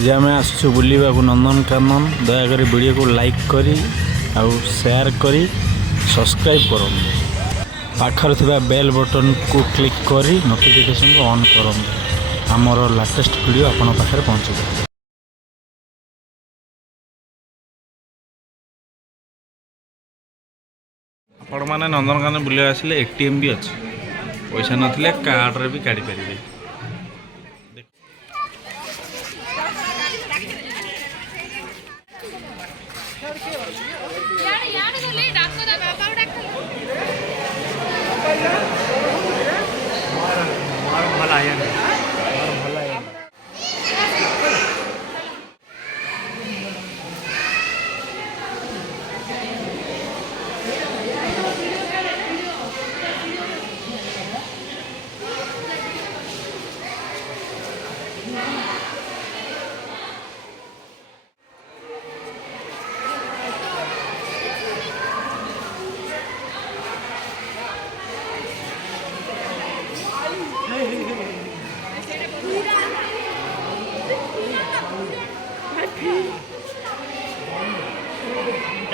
आज आम आसु बुलवा नंदनकानन दयाकोरी वीडियो को लाइक करी आउ शेयर करी सब्सक्राइब करूँ पाखर थिबा बेल बटन को क्लिक करी नोटिफिकेशन को ऑन करूँ आमर लेटेस्ट वीडियो आपन पाखरे पहुँचे। आपण मैंने नंदनकानन बुले आसिले एटीएम भी अच्छे पैसा नथिले कार्ड रे भी काढ़ी पारे।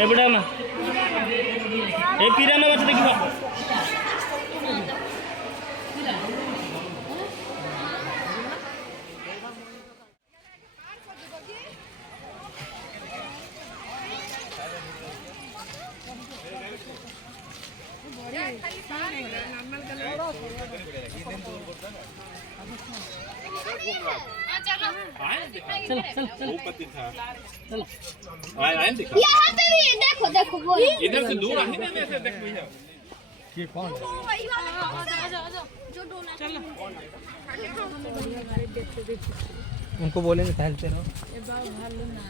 एबड़ा ना ए पिराना माछ देखिबा चलो चलो चलो यहाँ पे भी देखो देखो वो इधर से दूर आने में ऐसे देख भैया ये कौन जो डोना चलो उनको बोलेंगे टहलते रहो ए बाबू भालो ना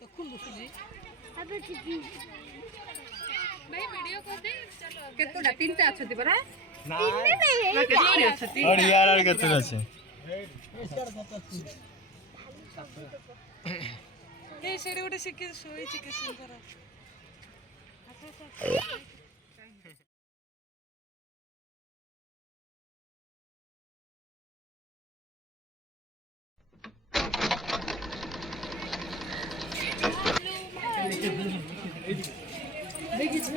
तो खुल दूसरी अबे ठीक भाई वीडियो कर दे चलो केतोडा तीनटा अछती बरा ना केतोडा अछती और यार और केते আছে ए सेडे गोटे शिके सोईची के सुंदर देखि छ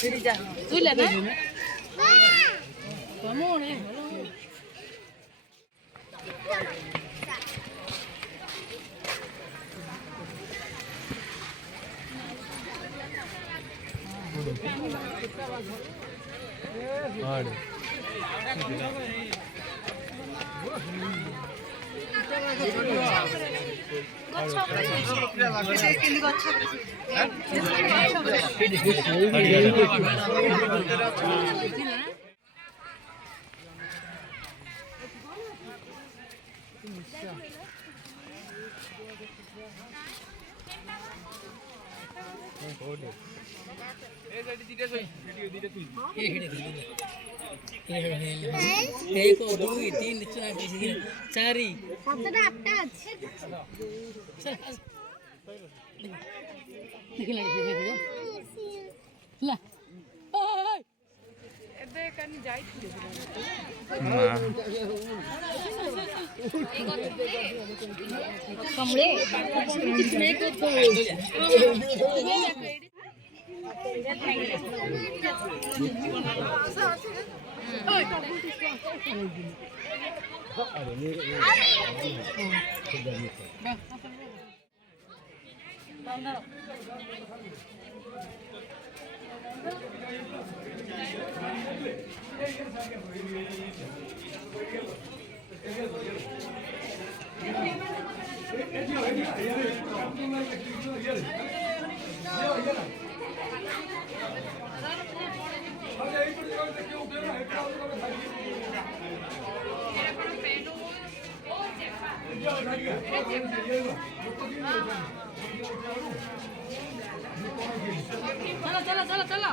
सिरी जा जुले ना कमोने एक दुई तीन चार सातटा आठटा আছে ला एबे कानी जाइथिले कमळे स्नेक को चलो चलो चलो चलो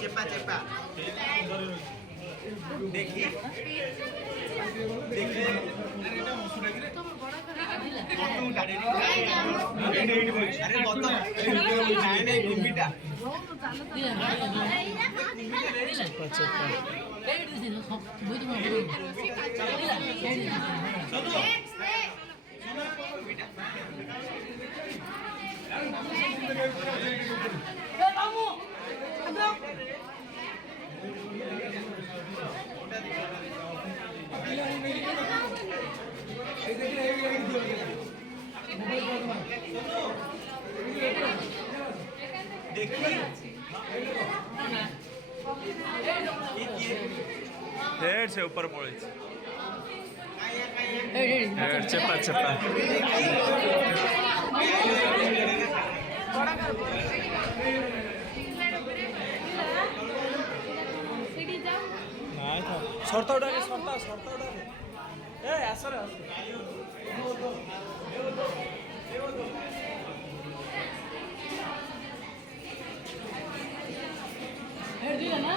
चेपा देखिए देखिए अरे हेड से ऊपर पड़े हेड चेपा चेपा सरता उड़ा सरता उड़ा ए आसरे हेड दिला ना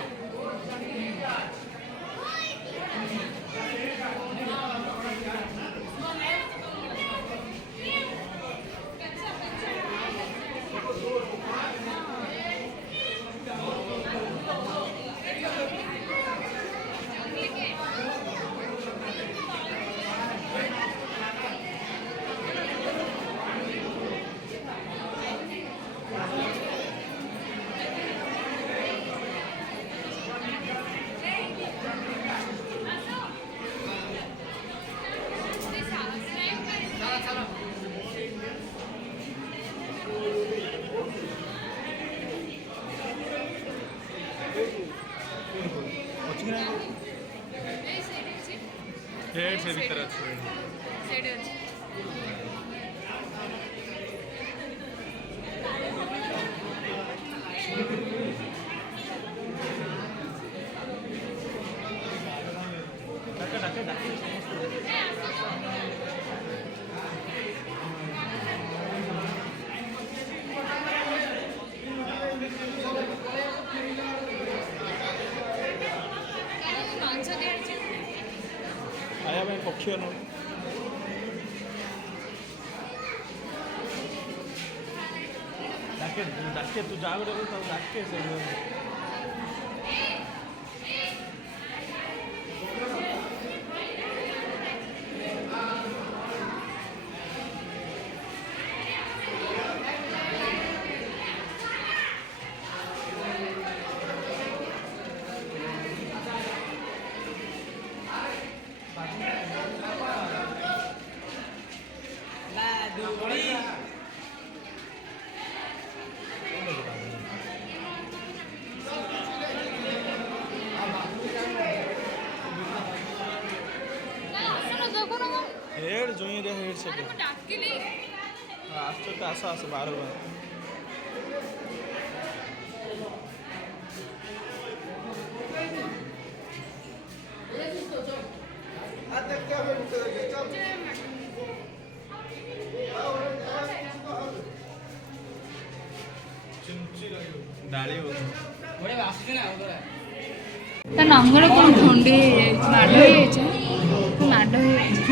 हेड से भीतर अच्छे आया भाई पक्षी डाके तू जाओ रे तो डाके से हेड जो ये हेड से आज तो आसा आसा 12 बार डाली ତା ନଙ୍ଗର କ'ଣ ଥଣ୍ଡି ହେଇଯାଇଛି ମାଡ଼ ହେଇଯାଇଛି ମାଡ଼ ହେଇଯାଇଛି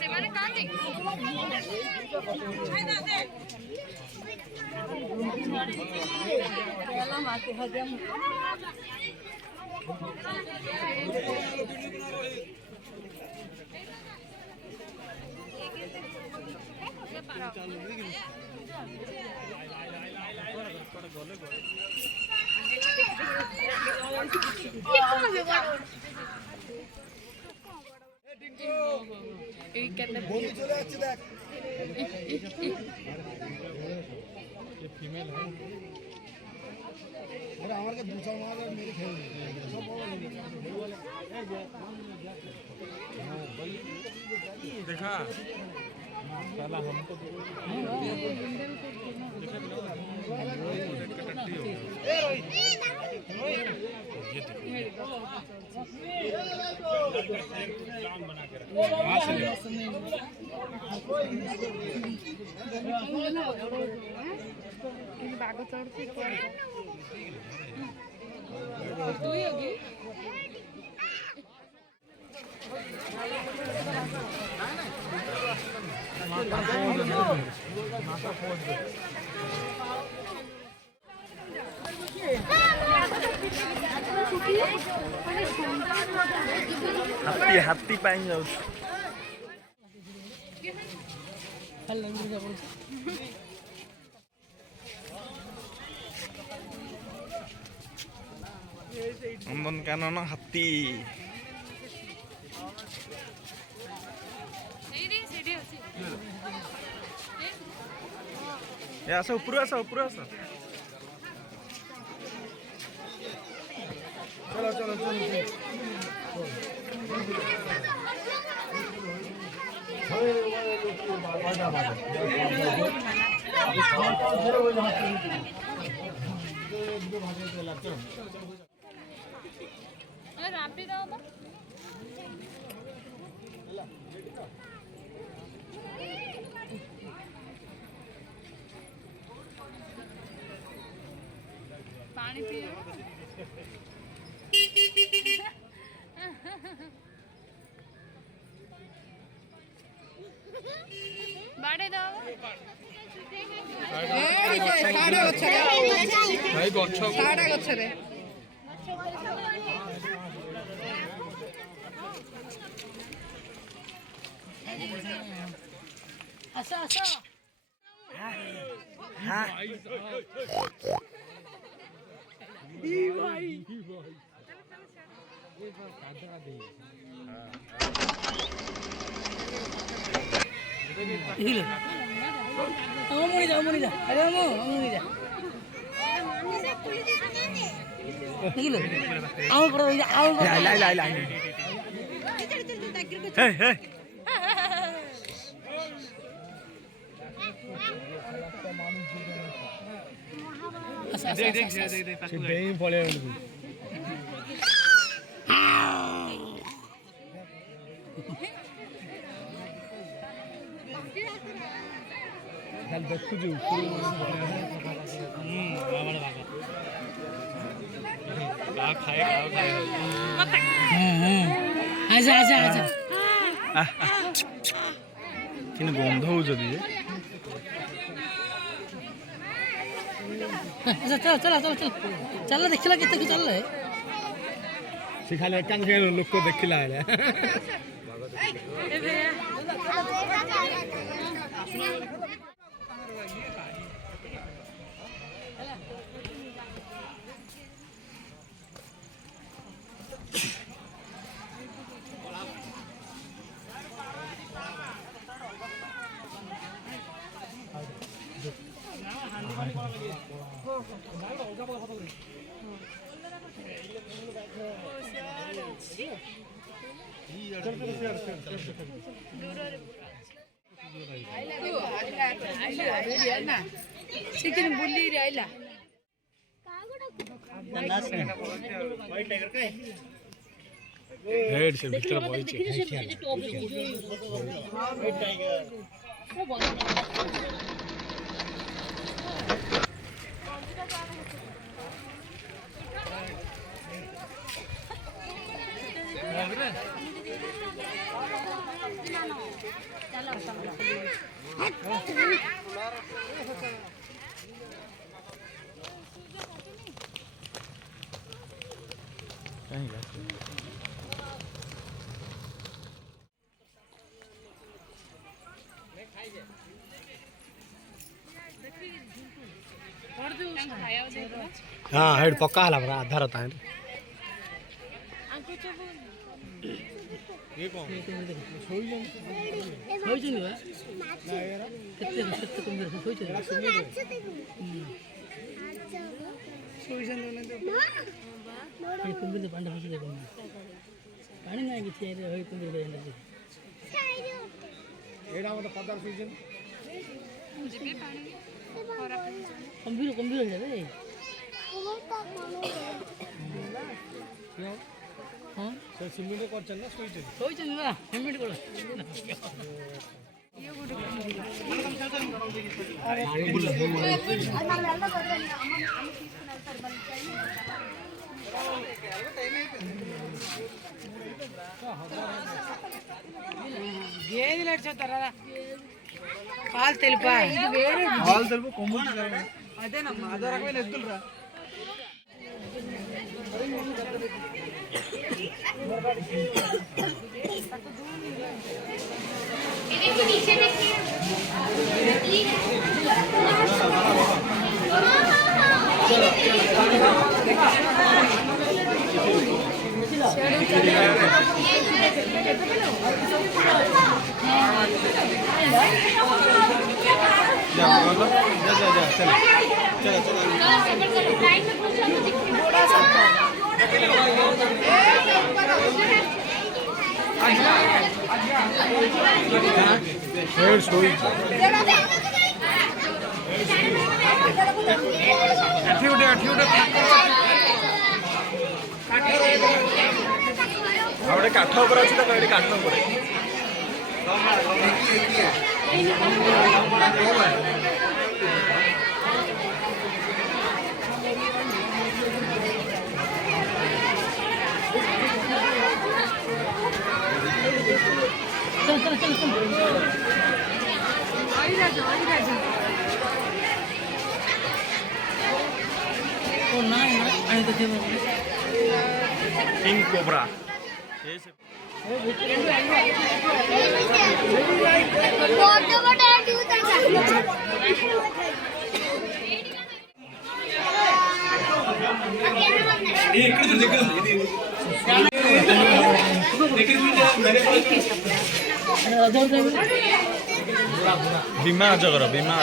ସେମାନେ କାନ୍ତି फीमेल है और हमारे के दूसरा मार मेरे खेल देखा बाग चढ़ती ହାତୀ ପାଇଁ ଯାଉଛି। ନନ୍ଦନକାନନ ହାତୀ ଆସ ଉପରୁ ଆସ ଉପରୁ ଆସ। चलो चलो चलो पानी पियो बाड़े दो भाई गच्छ गछरे आसा आसा अमोनी जा अरे अमोनी जा देखिलो आउ पर आउ ला हे हे देख पड़े देखुଛୁ आजा आजा आजा କିନ୍ତୁ ଗନ୍ଧ ହଉଛନ୍ତି ଯେ अच्छा चल चल चल चल चल देखिला केते की चल ସେ ଖାଲି ଏକାନ୍ତ ଲୋକ ଦେଖିଲା ହେଲେ चिकन बुल्ली रे आइला हेड से भीतर पहुंचे हाँ हेड पक्का हला बरा आधार होता है ये कौन सोई होइछिन बा केते केते कम होइछिन सोइछन ने तो कुंबिले पांडा फसे देखो पानी ना कि थिए होई कुंबिले एंड ଏଇଟା ମୋତେ ପଦାର ଶୋଇଛନ୍ତି। ଯିବି ପାଣି ଖରା ଗମ୍ଭୀର ହେଇଯାବେ। ହଁ ସେ ସିମେଣ୍ଟ କରିଛନ୍ତି ନା ଶୋଇଛନ୍ତି? ଶୋଇଛନ୍ତି ନା ସିମେଣ୍ଟ କର। పాలు తెలుపా హాల్ తెలుపు కొమ్ములు అదేనమ్మా అదో రకమైన ఎద్దులురా. नीचे देखिए അവിടെ കാଠ ଉପରେ ଅଛି ତ ଏଠି କାଠ ଉପରେ किंग कोबरा बीमा अजगर बीमा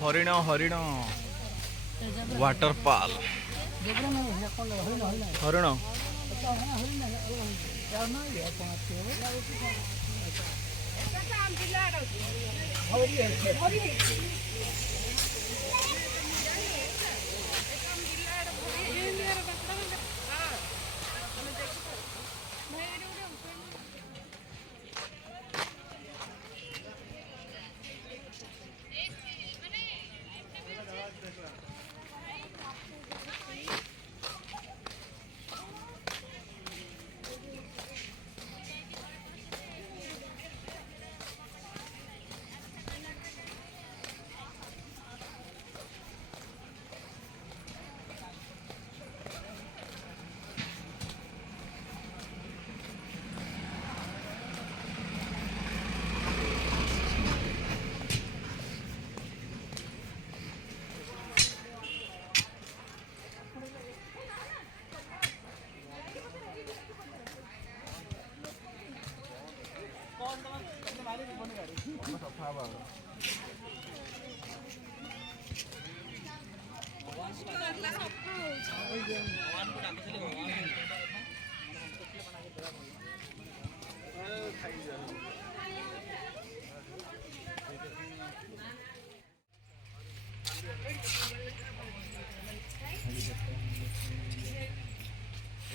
हरिण हरिण वाटरफॉल हरिण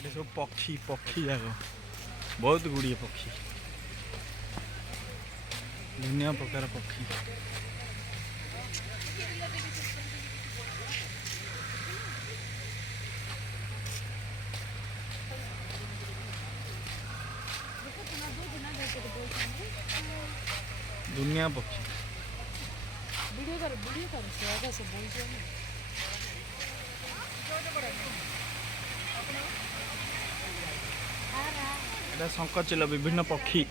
ये सब पक्षी पक्षी जाक बहुत गुड़िए पक्षी दुनिया प्रकार पक्षी दुनिया पक्षी वीडियो कर से बोल এটা শঙ্খচিল বিভিন্ন পক্ষী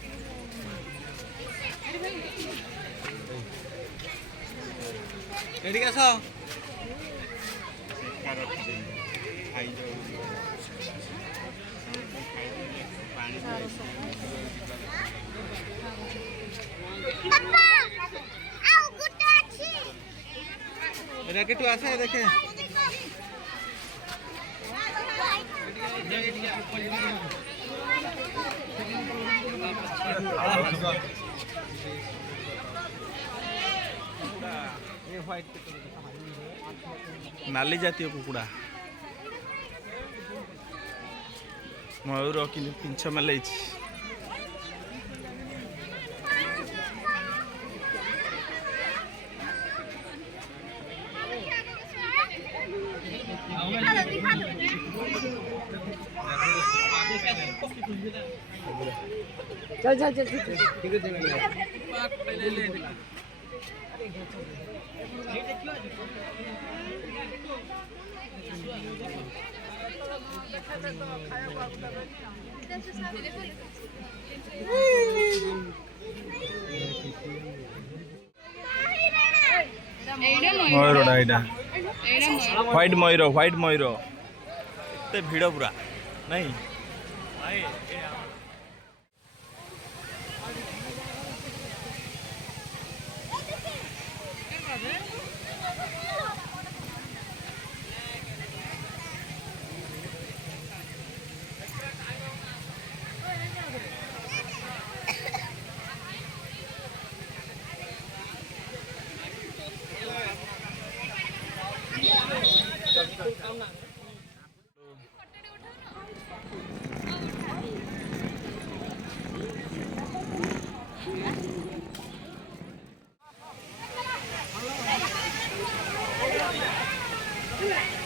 এদিকে আস এটা একটু আসে দেখে ନାଲି ଜାତୀୟ କୁକୁଡ଼ା ମୟୂର କିନ୍ତୁ ପିଞ୍ଛ ମେଲେଇଛି चल चल चल ମୟୂରଟା ଏଇଟା ହ୍ୱାଇଟ୍ ମୟୂର ଏତେ ଭିଡ଼ ପୁରା ନାଇଁ Yeah.